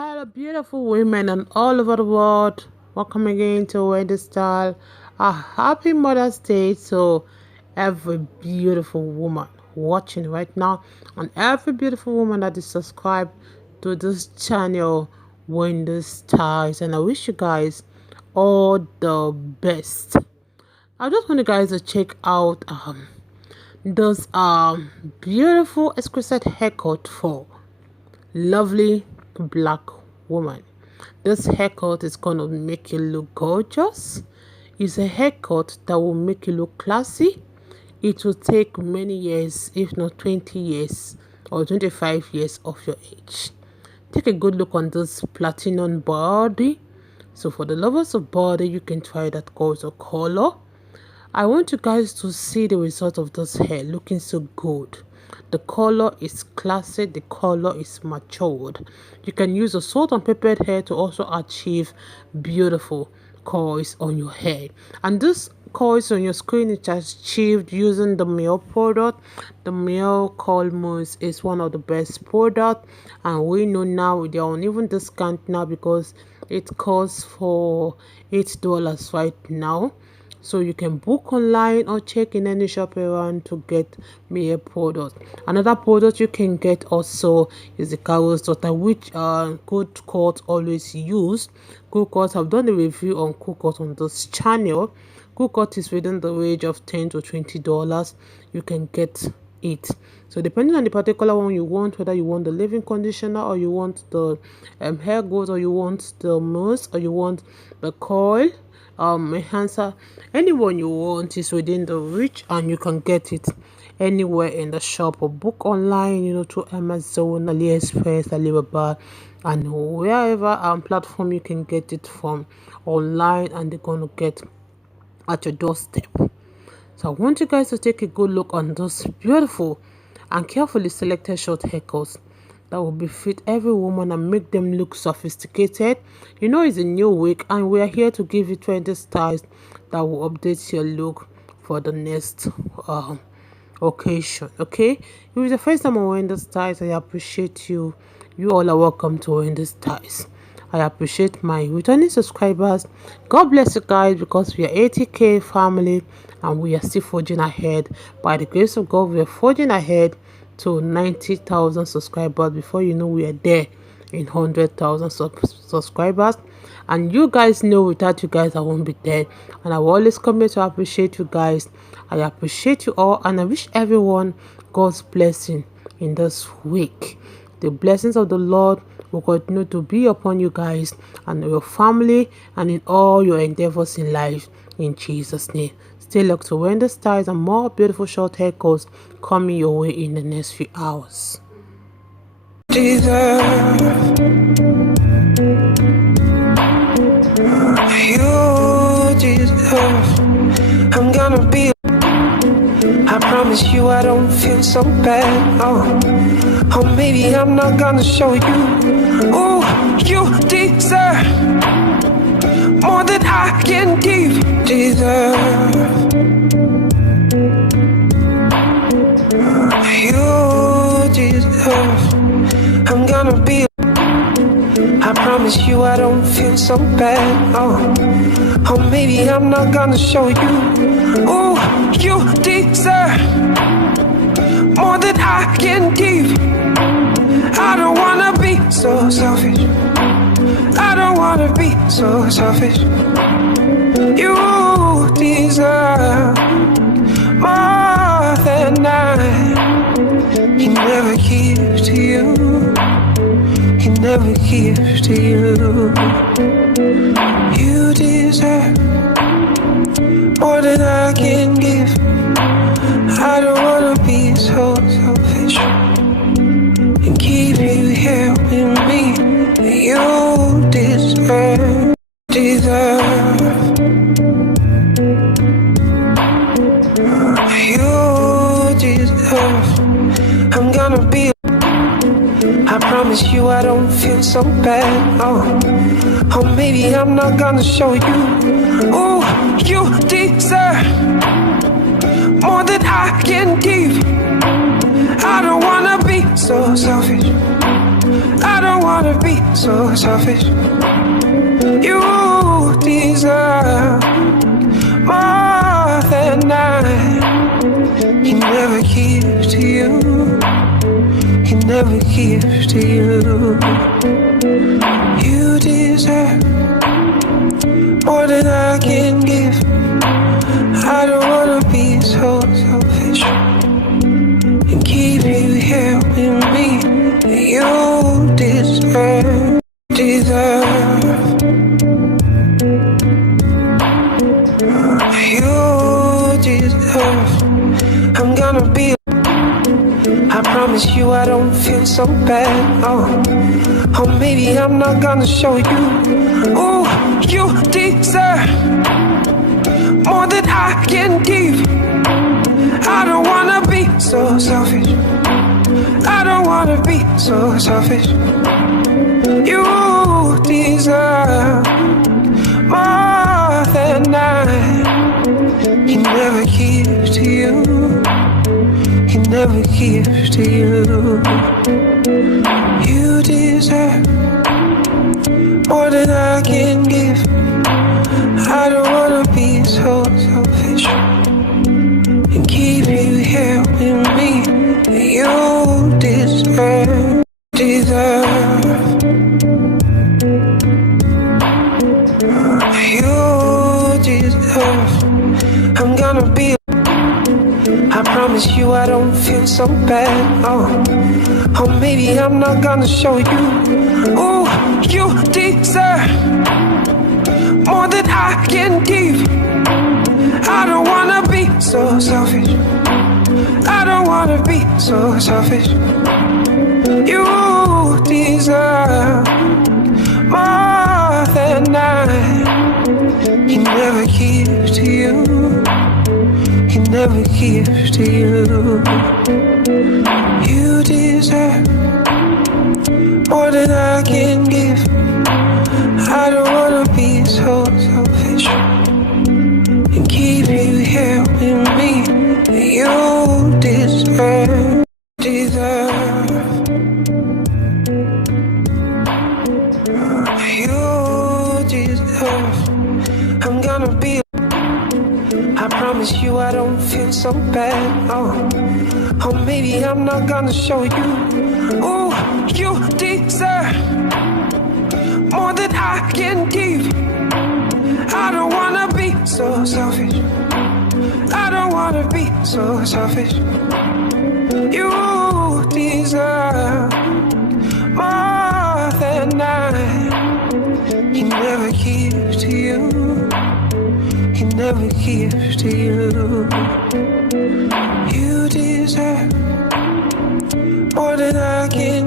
Hello, beautiful women and all over the world. Welcome again to Wendy Style. A happy Mother's Day to every beautiful woman watching right now and every beautiful woman that is subscribed to this channel, Wendy Styles. And I wish you guys all the best. I just want you guys to check out this beautiful exquisite haircut for lovely black woman. This haircut is gonna make you look gorgeous. It's a haircut that will make you look classy. It will take many years, if not 20 years or 25 years of your age. Take a good look on this platinum body. So for the lovers of body, you can try that gorgeous color. I want you guys to see the result of this hair looking so good. The color is classy, the color is matured. You can use a salt and peppered hair to also achieve beautiful coils on your hair. And this coils on your screen is achieved using the MIELLE product. The MIELLE Coil Mousse is one of the best products, and we know now they are on even discount now because it costs for $8 right now. So you can book online or check in any shop around to get MIELLE product. Another product you can get also is the Carol's Daughter, which Good Court always use. Good Court have done a review on Good Court on this channel. Good Court is within the range of $10 to $20. You can get it. So depending on the particular one you want, whether you want the leave-in conditioner or you want the hair growth or you want the mousse or you want the coil enhancer, anyone you want is within the reach, and you can get it anywhere in the shop or book online, through Amazon, AliExpress, Alibaba, and wherever platform you can get it from online, and they're going to get at your doorstep. So I want you guys to take a good look on those beautiful and carefully selected short haircuts that will befit every woman and make them look sophisticated. It's a new week and we are here to give you 20 styles that will update your look for the next occasion. Okay, if it's the first time on Wendy Styles, I appreciate you. You all are welcome to Wendy Styles. I appreciate my returning subscribers. God bless you guys, because we are 80k family and we are still forging ahead. By the grace of God, we are forging ahead to 90,000 subscribers. Before you know, we are there in 100,000 subscribers. And you guys know, without you guys I won't be there. And I will always come here to appreciate you guys. I appreciate you all, and I wish everyone God's blessing in this week. The blessings of the Lord will continue to be upon you guys and your family and in all your endeavors in life, in Jesus' name. Stay locked to Wendy Styles and more beautiful short haircuts coming your way in the next few hours. You deserve. I'm gonna be. I promise you I don't feel so bad. Oh, maybe I'm not gonna show you. Oh, you deserve more than I can give. Deserve. You deserve. I'm gonna be. I promise you I don't feel so bad. Oh, maybe I'm not gonna show you. Oh, you deserve more than I can give. I don't wanna be so selfish. I don't wanna be so selfish. You deserve more than I can never give to you. Can never give to you. You deserve more than I can give. I don't wanna be so selfish and keep you here with me. You deserve. You deserve. I'm gonna be. I promise you I don't feel so bad. Oh, maybe I'm not gonna show you. Oh, you deserve more than I can give. I don't wanna be so selfish. I I don't wanna be so selfish. You deserve more than I. He never gives to you. He never gives to you. You deserve more than I can give. I don't wanna be so selfish and keep you here with me. You deserve. You deserve. I'm gonna be. I promise you I don't feel so bad. Oh, maybe I'm not gonna show you. Oh, you deserve more than I can give. I don't wanna be so selfish. I don't wanna be so selfish. You deserve more than I. He never gives to you. He never gives to you. You deserve more than I can give. I don't wanna be so selfish and keep you here with me. You deserve. You deserve. I'm gonna be. I promise you I don't feel so bad. Oh, maybe I'm not gonna show you. Oh, you deserve more than I can give. I don't wanna be so selfish. I don't wanna be so selfish. You deserve more than I. He never gives to you. He never gives to you. You deserve more than I can give. I don't wanna be so selfish and keep you here with me. You deserve. You deserve. I'm gonna be. I promise you I don't feel so bad. Oh, maybe I'm not gonna show you. Oh, you deserve more than I can give. I don't wanna be so selfish. I don't wanna be so selfish. You deserve more than I. He never gives to you. He never gives to you. You deserve more than I can.